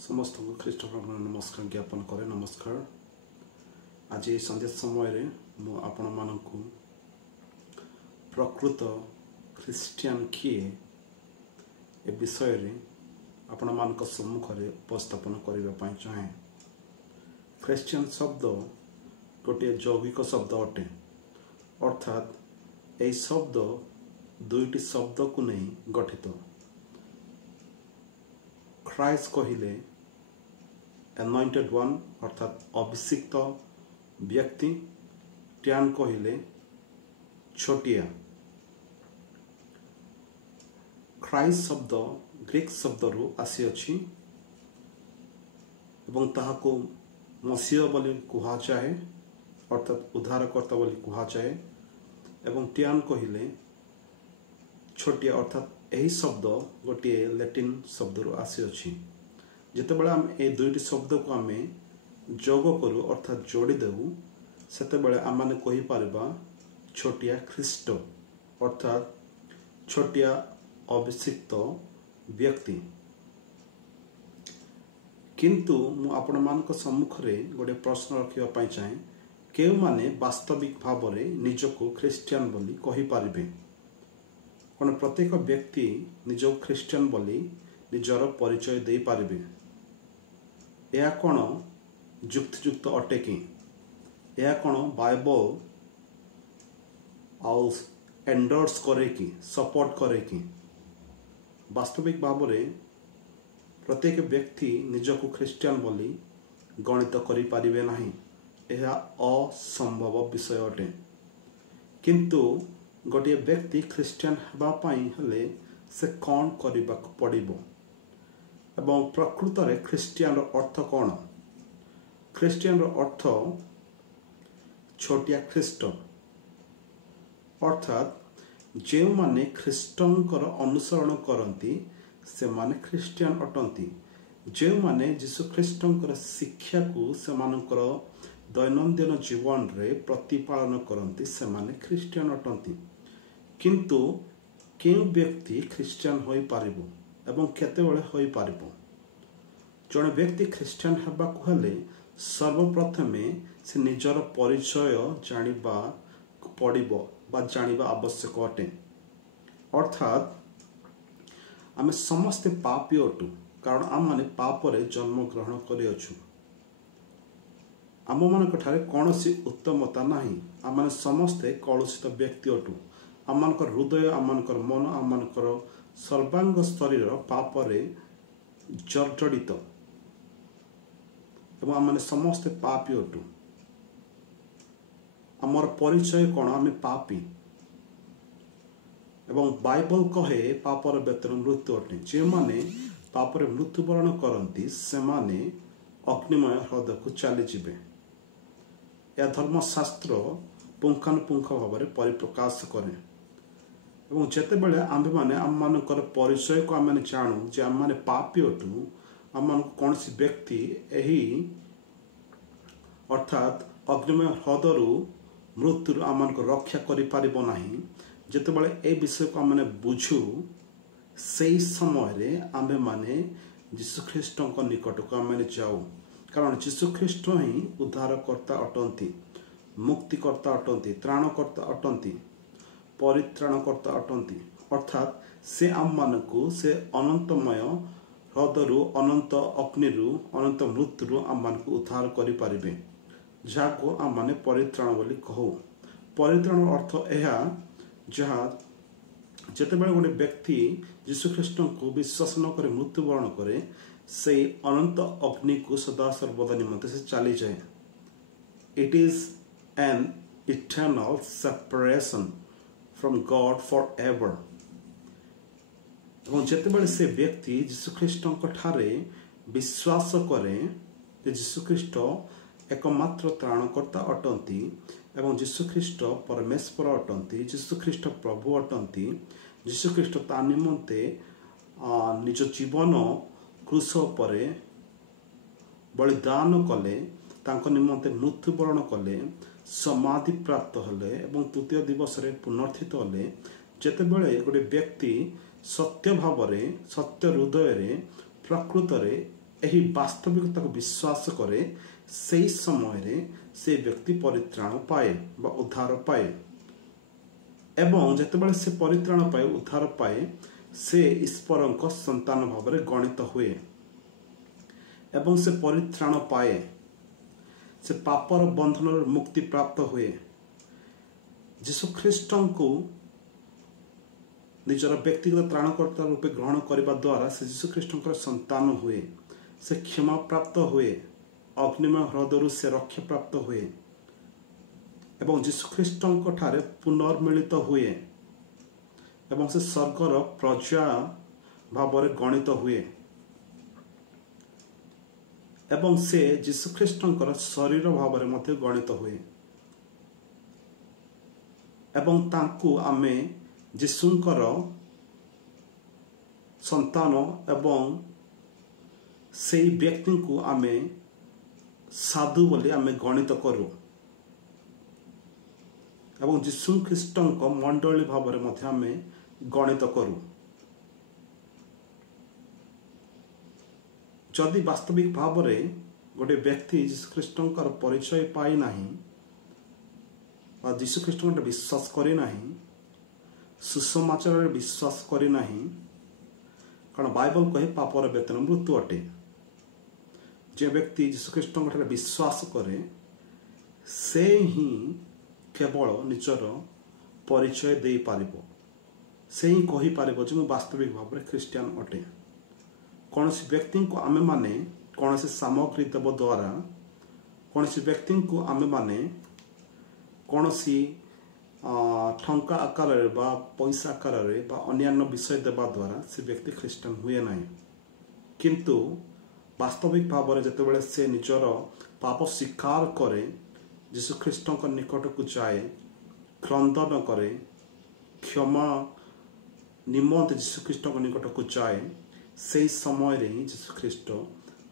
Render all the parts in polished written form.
समस्त ख्रीष्ट भाव नमस्कार ज्ञापन करे। नमस्कार। आज ये संध्या समय मु आपण मानकु प्रकृत ख्रीस्टियन किए ए विषय रे आपण मानक सम्मुख रे उपस्थापन करबा पई चाहे। ख्रीस्टियन शब्द गोटे यौगिक शब्द अटे, अर्थात ए शब्द दुईटी शब्द को नहीं गठित। क्राइस्ट कहिले एनॉइंटेड वन अर्थात अभिषिक्त व्यक्ति, ट्यान कहिले छोटिया। क्राइस्ट शब्द ग्रीक शब्द रु आसी अछि एवं ताहाको मसीह बोली कुहा जाए, अर्थात उद्धारकर्ता बोली कुहा जाए। एवं ट्यान कहिले छोटिया, अर्थात यही शब्द गोटे लैटिन शब्द रु आसी अछि। जितेबाला आम ए दुईटी शब्द को आम जोग करू, अर्थात जोड़ी देऊ, सेतेबाला आम माने कहि पारबा छोटिया ख्रीष्ट, अर्थात छोटिया अभिषिक्त व्यक्ति। किंतु मु आपण मानक सम्मुख रे गोटे प्रश्न रखिबा पई चाहे, केउ माने वास्तविक भाव रे निजको ख्रीस्टियन बोली कहि पारिबे? कौन प्रत्येक व्यक्ति निज ख्रीस्टियन बोली निजर परिचय दे पारिबे? यह कौन युक्तियुक्त अटे कि? यह कौन बाइबल आउ एंडोर्स करे कि, सपोर्ट करे कि? वास्तविक भाव रे प्रत्येक व्यक्ति निजको ख्रीस्टियन बोली गणित करि पारिबे नाही। यह असंभव विषय अटे। किंतु गोटे व्यक्ति ख्रीस्टियन हेबा पई हेले से कौन करबा पड़िबो एवं प्रकृत रे ख्रीस्टियन रो अर्थ कौन? ख्रीस्टियन रो अर्थ छोटिया ख्रीष्ट, अर्थात जे माने ख्रीष्टंकर अनुसरण करंती से माने ख्रीस्टियन अटंती। जे माने यीशु ख्रीष्टंकर शिक्षा को से मानकर दैनंदिन जीवन रे प्रतिपालन करंती से माने ख्रीस्टियन अटंती। किंतु केउ व्यक्ति ख्रीस्टियन होई पारिबो एवं केतेबेले होई पारिबो? जने व्यक्ति ख्रीस्टियन हेबाकु हेले सर्वप्रथमे से निजर परिचय जानिबा पड़िबो बा जानिबा आवश्यक अटे। अर्थात आमे समस्ते पापी अटु, कारण आम माने पाप रे जन्म ग्रहण करि अछु। आम मानक ठारे कोनोसी उत्तमता नाही। आम माने समस्ते कलुषित व्यक्ति अटु। आमनकर हृदय, आमनकर मन, आमनकर सर्वांग शरीर पाप रे जर्जरित एवं आम समस्ते पापी अटु। आमर परिचय कौन? आम पापी। एवं बाइबल कहे पापर वेतन मृत्यु अटे। जे माने पापरे मृत्युवरण करती से माने अग्निमय हृदय को चली जिबे। या धर्मशास्त्र पुंखानुपुंख भाव में परिप्रकाश करे। एवं जेतेबेले आम्भे माने आम मानकर परिचय को आम जानू जे आम माने पापी अटू, आम मान कौन सी व्यक्ति यही अर्थात अग्निमय हृदय मृत्यु आम रक्षा करि पारिबो नाही। जेतेबेले ए विषय को आम बुझू, से समय रे आम्भे माने यीशु ख्रीष्ट निकट को आम जाऊ, कारण यीशु ख्रीष्ट ही उद्धारकर्ता अटंती, मुक्तिकर्ता अटंती, त्राणकर्ता अटंती, परित्राणकर्ता अटंती। अर्थात से आम मानकु से अनंतमय हृदय, अनंत अग्नि, अनंत मृत्यु आम मानकु उद्धार करि पारिबे, जाको आम माने परित्राण बोली कहू। परित्राण अर्थ एहा जहा जेतेबेले गोटे व्यक्ति यीशु ख्रीष्ट को विश्वास न करे मृत्युवरण करे, से अनंत अग्नि को सदा सर्वदा निमंते से चली जाए। It is an eternal separation from God for ever. जेतेबेले से व्यक्ति यीशु ख्रीष्ट ठारे विश्वास करे यीशु ख्रीष्ट एकमात्र त्राणकर्ता अटंती एवं यीशु ख्रीष्ट परमेश्वर अटंती, यीशु ख्रीष्ट प्रभु अटंती, यीशु ख्रीष्ट ता निमंते निज जीवन क्रूस परे बलिदान कले, तांको निमंते मृत्युवरण कले, समाधि प्राप्त हले एवं तृतीय दिवस रे पुनर्थित हले। जेतेबेले गोटे व्यक्ति सत्य भाव रे, सत्य हृदय रे, प्रकृत रे ଏହି ବାସ୍ତବିକତାକୁ ବିଶ୍ୱାସ କରେ ସେହି ସମୟରେ ସେ ବ୍ୟକ୍ତି ପରିତ୍ରାଣ ପାଏ ବା ଉଦ୍ଧାର ପାଏ। ଏବଂ ଯେତେବେଳେ ସେ ପରିତ୍ରାଣ ପାଏ ଉଦ୍ଧାର ପାଏ ସେ ଈଶ୍ୱରଙ୍କ ସନ୍ତାନ ଭାବରେ ଗଣିତ ହୁଏ ଏବଂ ସେ ପରିତ୍ରାଣ ପାଏ, ସେ ପାପର ବନ୍ଧନରୁ ମୁକ୍ତି ପ୍ରାପ୍ତ ହୁଏ। ଯୀଶୁଖ୍ରୀଷ୍ଟଙ୍କୁ ନିଜର ବ୍ୟକ୍ତିଗତ ତ୍ରାଣକର୍ତ୍ତା ରୂପେ ଗ୍ରହଣ କରିବା ଦ୍ୱାରା ସେ ଯୀଶୁଖ୍ରୀଷ୍ଟଙ୍କର ସନ୍ତାନ ହୁଏ, ସେ କ୍ଷମା ପ୍ରାପ୍ତ ହୁଏ, ଅଗ୍ନିମୟ ହ୍ରଦରୁ ସେ ରକ୍ଷା ପ୍ରାପ୍ତ ହୁଏ ଏବଂ ଯୀଶୁଖ୍ରୀଷ୍ଟଙ୍କ ଠାରେ ପୁନର୍ମିଳିତ ହୁଏ ଏବଂ ସେ ସ୍ୱର୍ଗର ପ୍ରଜା ଭାବରେ ଗଣିତ ହୁଏ ଏବଂ ସେ ଯୀଶୁଖ୍ରୀଷ୍ଟଙ୍କର ଶରୀର ଭାବରେ ମଧ୍ୟ ଗଣିତ ହୁଏ ଏବଂ ତାଙ୍କୁ ଆମେ ଯୀଶୁଙ୍କର ସନ୍ତାନ ଏବଂ ସେହି ବ୍ୟକ୍ତିଙ୍କୁ ଆମେ ସାଧୁ ବୋଲି ଆମେ ଗଣିତ କରୁ ଏବଂ ଯୀଶୁଖ୍ରୀଷ୍ଟଙ୍କ ମଣ୍ଡଳୀ ଭାବରେ ମଧ୍ୟ ଆମେ ଗଣିତ କରୁ। ଯଦି ବାସ୍ତବିକ ଭାବରେ ଗୋଟିଏ ବ୍ୟକ୍ତି ଯୀଶୁଖ୍ରୀଷ୍ଟଙ୍କର ପରିଚୟ ପାଇ ନାହିଁ ବା ଯୀଶୁଖ୍ରୀଷ୍ଟଙ୍କ ବିଶ୍ୱାସ କରି ନାହିଁ, ସୁସମାଚାରରେ ବିଶ୍ୱାସ କରି ନାହିଁ, କାରଣ ବାଇବଲ କହେ ପାପର ବେତନ ମୃତ୍ୟୁ ଅଟେ। ଯେ ବ୍ୟକ୍ତି ଯୀଶୁଖ୍ରୀଷ୍ଟଙ୍କ ଠାରେ ବିଶ୍ୱାସ କରେ ସେ ହିଁ କେବଳ ନିଜର ପରିଚୟ ଦେଇପାରିବ, ସେ ହିଁ କହିପାରିବ ଯେ ମୁଁ ବାସ୍ତବିକ ଭାବରେ ଖ୍ରୀଷ୍ଟିଆନ ଅଟେ। କୌଣସି ବ୍ୟକ୍ତିଙ୍କୁ ଆମେମାନେ କୌଣସି ସାମଗ୍ରୀ ଦେବ ଦ୍ୱାରା, କୌଣସି ବ୍ୟକ୍ତିଙ୍କୁ ଆମେମାନେ କୌଣସି ଟଙ୍କା ଆକାରରେ ବା ପଇସା ଆକାରରେ ବା ଅନ୍ୟାନ୍ୟ ବିଷୟ ଦେବା ଦ୍ୱାରା ସେ ବ୍ୟକ୍ତି ଖ୍ରୀଷ୍ଟିଆନ ହୁଏ ନାହିଁ। କିନ୍ତୁ ବାସ୍ତବିକ ଭାବରେ ଯେତେବେଳେ ସେ ନିଜର ପାପ ସ୍ୱୀକାର କରେ, ଯୀଶୁଖ୍ରୀଷ୍ଟଙ୍କ ନିକଟକୁ ଯାଏ, କ୍ରନ୍ଦନ କରେ, କ୍ଷମା ନିମନ୍ତେ ଯୀଶୁଖ୍ରୀଷ୍ଟଙ୍କ ନିକଟକୁ ଯାଏ, ସେହି ସମୟରେ ହିଁ ଯୀଶୁଖ୍ରୀଷ୍ଟ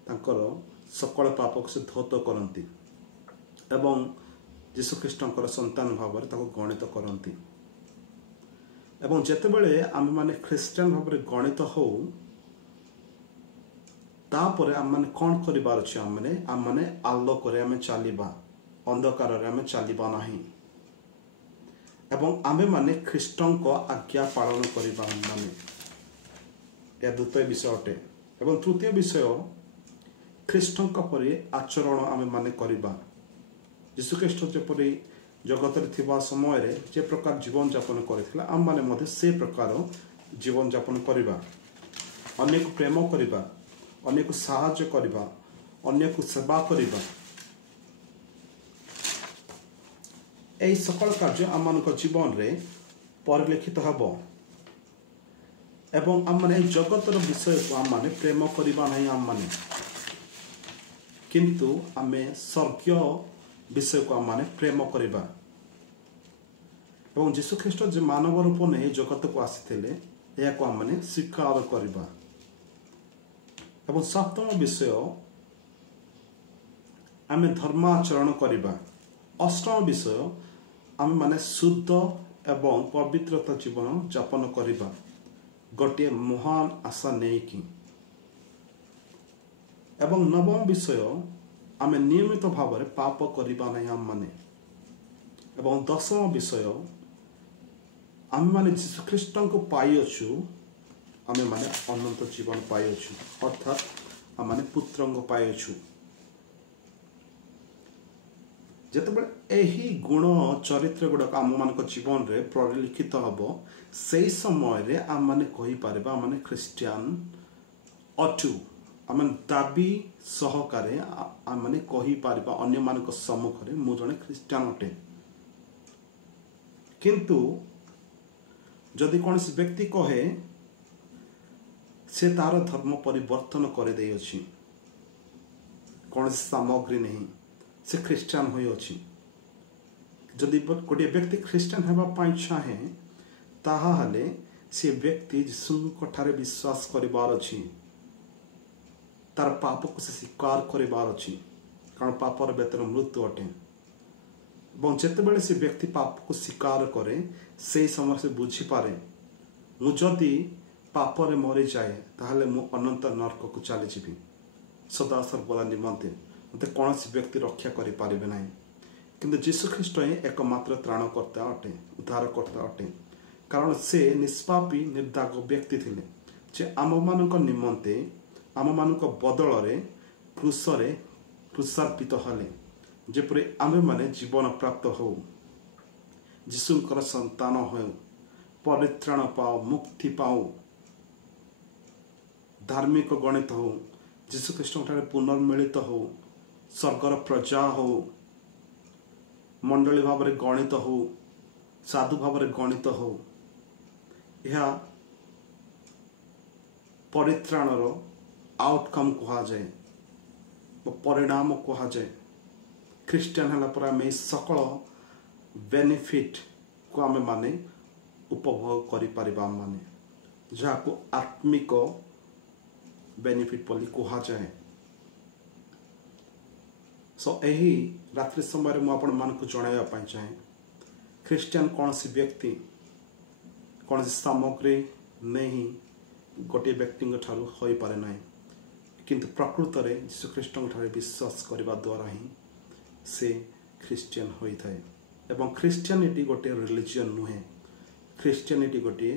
ତାଙ୍କର ସକଳ ପାପକୁ ସେ ଧୌତ କରନ୍ତି ଏବଂ ଯୀଶୁଖ୍ରୀଷ୍ଟଙ୍କର ସନ୍ତାନ ଭାବରେ ତାକୁ ଗଣିତ କରନ୍ତି। ଏବଂ ଯେତେବେଳେ ଆମେମାନେ ଖ୍ରୀଷ୍ଟିଆନ ଭାବରେ ଗଣିତ ହଉ ତାପରେ ଆମମାନେ କ'ଣ କରିବାର ଅଛି? ଆମମାନେ ଆଲୋକରେ ଆମେ ଚାଲିବା, ଅନ୍ଧକାରରେ ଆମେ ଚାଲିବା ନାହିଁ ଏବଂ ଆମେମାନେ ଖ୍ରୀଷ୍ଟଙ୍କ ଆଜ୍ଞା ପାଳନ କରିବା। ଏହା ଦ୍ୱିତୀୟ ବିଷୟ ଅଟେ। ଏବଂ ତୃତୀୟ ବିଷୟ, ଖ୍ରୀଷ୍ଟଙ୍କ ପରି ଆଚରଣ ଆମେମାନେ କରିବା। ଯୀଶୁଖ୍ରୀଷ୍ଟ ଯେପରି ଜଗତରେ ଥିବା ସମୟରେ ଯେ ପ୍ରକାର ଜୀବନଯାପନ କରିଥିଲା ଆମମାନେ ମଧ୍ୟ ସେ ପ୍ରକାର ଜୀବନଯାପନ କରିବା, ଅନ୍ୟକୁ ପ୍ରେମ କରିବା, ଅନ୍ୟକୁ ସାହାଯ୍ୟ କରିବା, ଅନ୍ୟକୁ ସେବା କରିବା। ଏହି ସକଳ କାର୍ଯ୍ୟ ଆମମାନଙ୍କ ଜୀବନରେ ପରିଲକ୍ଷିତ ହେବ ଏବଂ ଆମମାନେ ଏହି ଜଗତର ବିଷୟକୁ ଆମମାନେ ପ୍ରେମ କରିବା ନାହିଁ ଆମମାନେ, କିନ୍ତୁ ଆମେ ସ୍ୱର୍ଗୀୟ ବିଷୟକୁ ଆମମାନେ ପ୍ରେମ କରିବା। ଏବଂ ଯୀଶୁଖ୍ରୀଷ୍ଟ ଯେ ମାନବ ରୂପ ନେଇ ଜଗତକୁ ଆସିଥିଲେ ଏହାକୁ ଆମମାନେ ସ୍ୱୀକାର କରିବା। ଏବଂ ସପ୍ତମ ବିଷୟ, ଆମେ ଧର୍ମାଚରଣ କରିବା। ଅଷ୍ଟମ ବିଷୟ, ଆମେମାନେ ଶୁଦ୍ଧ ଏବଂ ପବିତ୍ରତା ଜୀବନ ଯାପନ କରିବା ଗୋଟିଏ ମହାନ ଆଶା ନେଇକି। ଏବଂ ନବମ ବିଷୟ, ଆମେ ନିୟମିତ ଭାବରେ ପାପ କରିବା ନାହିଁ ଆମମାନେ। ଏବଂ ଦଶମ ବିଷୟ, ଆମେମାନେ ଯୀଶୁଖ୍ରୀଷ୍ଟଙ୍କୁ ପାଇଅଛୁ, ଆମେମାନେ ଅନନ୍ତ ଜୀବନ ପାଇଅଛୁ, ଅର୍ଥାତ୍ ଆମମାନେ ପୁତ୍ରଙ୍କୁ ପାଇଅଛୁ। ଯେତେବେଳେ ଏହି ଗୁଣ ଚରିତ୍ର ଗୁଡ଼ାକ ଆମମାନଙ୍କ ଜୀବନରେ ପରିଲକ୍ଷିତ ହେବ ସେହି ସମୟରେ ଆମମାନେ କହିପାରିବା ଆମମାନେ ଖ୍ରୀଷ୍ଟିଆନ ଅଛୁ। ଆମେ ଦାବି ସହକାରେ ଆମମାନେ କହିପାରିବା ଅନ୍ୟମାନଙ୍କ ସମ୍ମୁଖରେ ମୁଁ ଜଣେ ଖ୍ରୀଷ୍ଟିଆନ ଅଟେ। କିନ୍ତୁ ଯଦି କୌଣସି ବ୍ୟକ୍ତି କହେ ସେ ତାର ଧର୍ମ ପରିବର୍ତ୍ତନ କରିଦେଇଅଛି, କୌଣସି ସାମଗ୍ରୀ ନାହିଁ, ସେ ଖ୍ରୀଷ୍ଟିଆନ ହୋଇଅଛି, ଯଦି ଗୋଟିଏ ବ୍ୟକ୍ତି ଖ୍ରୀଷ୍ଟିଆନ ହେବା ପାଇଁ ଚାହେଁ ତାହେଲେ ସେ ବ୍ୟକ୍ତି ଯୀଶୁଙ୍କ ଠାରେ ବିଶ୍ୱାସ କରିବାର ଅଛି, ତାର ପାପକୁ ସେ ସ୍ୱୀକାର କରିବାର ଅଛି, କାରଣ ପାପର ବେତନ ମୃତ୍ୟୁ ଅଟେ। ଏବଂ ଯେତେବେଳେ ସେ ବ୍ୟକ୍ତି ପାପକୁ ସ୍ୱୀକାର କରେ ସେହି ସମୟରେ ସେ ବୁଝିପାରେ ମୁଁ ଯଦି ପାପରେ ମରିଯାଏ ତାହେଲେ ମୁଁ ଅନନ୍ତ ନରକକୁ ଚାଲିଯିବି सदा सर्वदा निमंते मते कौन व्यक्ति रक्षा करि पारिबे नाही किंतु यीशु ख्रीष्ट ही एकमात्र त्राणकर्ता अटे उद्धारकर्ता अटे कारण से निष्पापी निर्दाग व्यक्ति थिले जे आम मानक निमंते आम मानक बदल रे क्रूसार्पित हले जेपरि आमे माने जीवन प्राप्त हो यीशुंकर संतान हो परित्राण पाओ मुक्ति पाओ धार्मिक गणित हो यीशु ख्रीष्ट पुनर्मिलित हो स्वर्गर प्रजा हो मंडली भाव में गणित हो साधु भाव में गणित हो यह परित्राणर आउटकम कहा जाए परिणाम कहा जाए ख्रीस्टियन है पर आम सकल बेनिफिट को आम माने उपभोग करि माने जहाँ आत्मिक बेनिफिट बोली कहा जाए सो यही रात्रि समय मुझे आपण मान जन चाहे ख्रीस्टियन कौन सी व्यक्ति कौन सी सामग्री नहीं गोटे व्यक्ति ठारू हो पारे ना किंतु प्रकृत में यीशु ख्रीष्ट विश्वास करने द्वारा ही से ख्रीस्टियन होता है एवं ख्रीस्टियनिटी गोटे रिलीजन नुहे ख्रीस्टियनिटी गोटे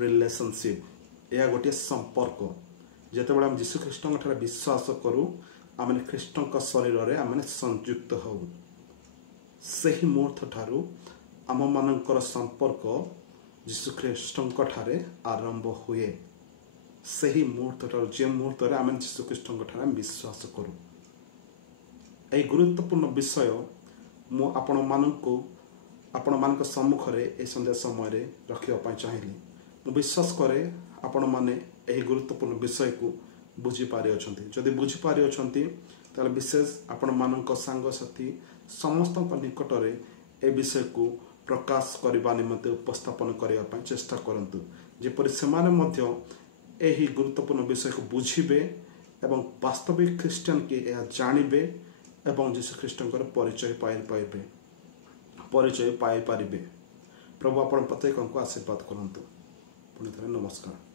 रिलेशनशिप यह गोटे संपर्क जितेबाला आम यीशु ख्रीष्ट विश्वास करूँ आम ख्रीष्ट शरीर में आम संयुक्त हो सही मुहूर्त ठारू आम मानकर संपर्क यीशु ख्रीष्ट आरंभ हुए सही मुहूर्त ठारू जे मुहूर्त आम यीशु ख्रीष्ट विश्वास करूँ यह गुरुत्वपूर्ण विषय मु आपण मान सम्मुख में संध्या समय रखा चाहिए मु विश्वास करे आपण माने यही गुरुत्वपूर्ण विषय को बुझीपारी अच्छा जदि बुझीपारी अच्छा विशेष आपण मान सांगसाथी समस्त निकट में ए विषय को प्रकाश करने निमंते उपस्थापन करने चेष्टा करंतु जेपरि सेमाने मध्य यही गुरुत्वपूर्ण विषय को बुझीबे एवं वास्तविक ख्रीस्टियन के यह जानबे एवं यीशु ख्रीष्टंकर परिचय पाई पारिबे प्रभु आपण प्रत्येक को आशीर्वाद करंतु पुणी थे नमस्कार।